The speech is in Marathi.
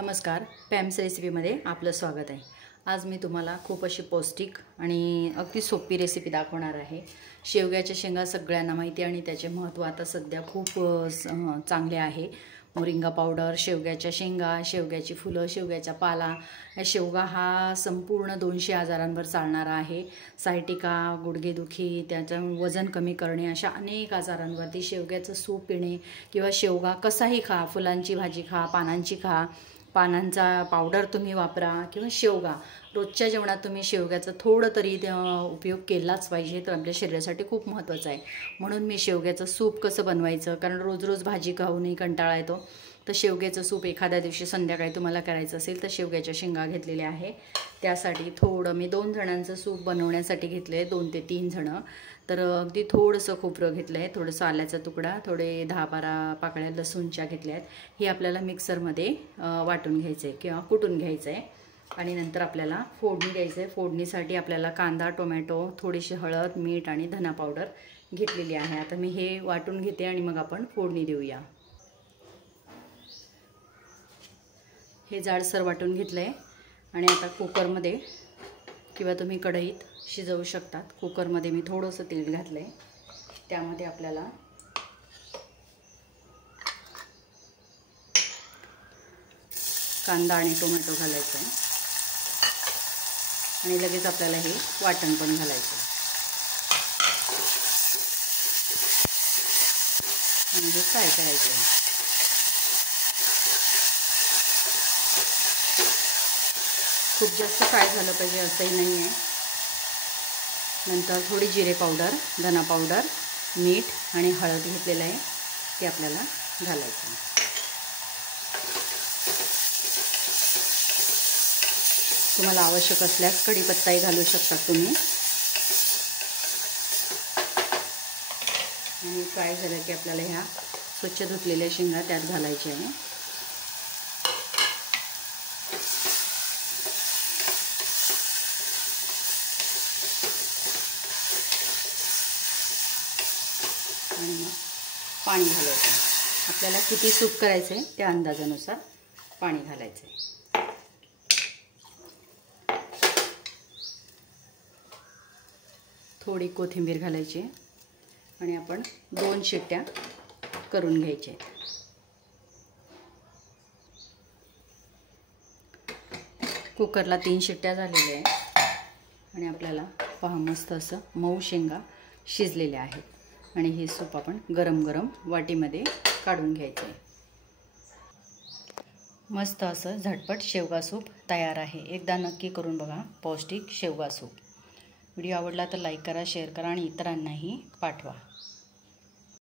नमस्कार, पॅम्स रेसिपीमध्ये आपलं स्वागत आहे। आज मी तुम्हाला खूप अशी पौष्टिक आणि अगदी सोपी रेसिपी दाखवणार आहे। शेवग्याच्या शेंगा सगळ्यांना माहिती आणि त्याचे महत्त्व आता सध्या खूप चांगले आहे। मोरिंगा पावडर, शेवग्याच्या शेंगा, शेवग्याची फुलं, शेवग्याचा पाला, शेवगा हा संपूर्ण 200 आजारांवर चालणारा आहे। सायटिका, गुडघेदुखी, त्याचं वजन कमी करणे अशा अनेक आजारांवरती शेवग्याचं सूप पिणे किंवा शेवगा कसाही खा, फुलांची भाजी खा, पानांची खा, पानांचा पावडर तुम्ही वापरा किंवा शेवगा रोजच्या जेवणात तुम्ही शेवग्याचा थोडं तरी उपयोग केलाच पाहिजे। तर आपल्या शरीरासाठी खूप महत्त्वाचं आहे। म्हणून मी शेवग्याचं सूप कसं बनवायचं, कारण रोज रोज भाजी खाऊनही कंटाळा येतो। तर शेवग्याचं सूप एखाद्या दिवशी संध्याकाळी तुम्हाला करायचं असेल तर शेवग्याच्या शेंगा घेतलेल्या आहे। त्यासाठी थोडं मी 2 जणांचं सूप बनवण्यासाठी घेतलं आहे, 2 ते 3 जण। तर अगदी थोडंसं खोबरं घेतलं आहे, थोडंसं आल्याचा तुकडा, थोडे 10-12 पाकळ्या लसूणच्या घेतल्या आहेत। ही आपल्याला मिक्सरमध्ये वाटून घ्यायचं आहे किंवा कुटून घ्यायचं आहे आणि नंतर आपल्याला फोडणी द्यायचं आहे। फोडणीसाठी आपल्याला कांदा, टोमॅटो, थोडीशी हळद, मीठ आणि धना पावडर घेतलेली आहे। आता मी हे वाटून घेते आणि मग आपण फोडणी देऊया। हे जाडसर वाटून घेतलं आहे आणि आता कुकरमध्ये किंवा तुम्ही कढईत शिजवू शकतात। कुकरमध्ये मी थोडंसं तेल घातलं आहे, त्यामध्ये आपल्याला कांदा आणि टोमॅटो घालायचं आहे आणि लगेच आपल्याला हे वाटण पण घालायचं आहे आणि हे फ्राय करायचं आहे। खूप जास्त फ्राय झालं पाहिजे असंही नाही आहे। नंतर थोडी जिरे पावडर, धना पावडर, मीठ आणि हळद घेतलेलं आहे, ते आपल्याला घालायचं आहे। तुम्हाला आवश्यक असल्यास कढीपत्ताही घालू शकता तुम्ही। आणि फ्राय झालं की आपल्याला ह्या स्वच्छ धुतलेल्या शेंगा त्यात घालायच्या आहे। आणि मग पाणी घालायचं। आपल्याला किती सूप करायचं आहे त्या अंदाजानुसार पाणी घालायचं आहे। थोडी कोथिंबीर घालायची आणि आपण 2 शिट्ट्या करून घ्यायच्या आहेत। कुकरला 3 शिट्ट्या झालेल्या आहेत आणि आपल्याला पहा मस्त असं मऊ शेंगा शिजलेल्या आहेत आणि हे सूप आपण गरम गरम वाटीमध्ये काढून घ्यायचं आहे। मस्त असं झटपट शेवगा सूप तयार आहे। एकदा नक्की करून बघा पौष्टिक शेवगा सूप। व्हिडिओ आवडला तर लाईक करा, शेअर करा आणि इतरांनाही पाठवा।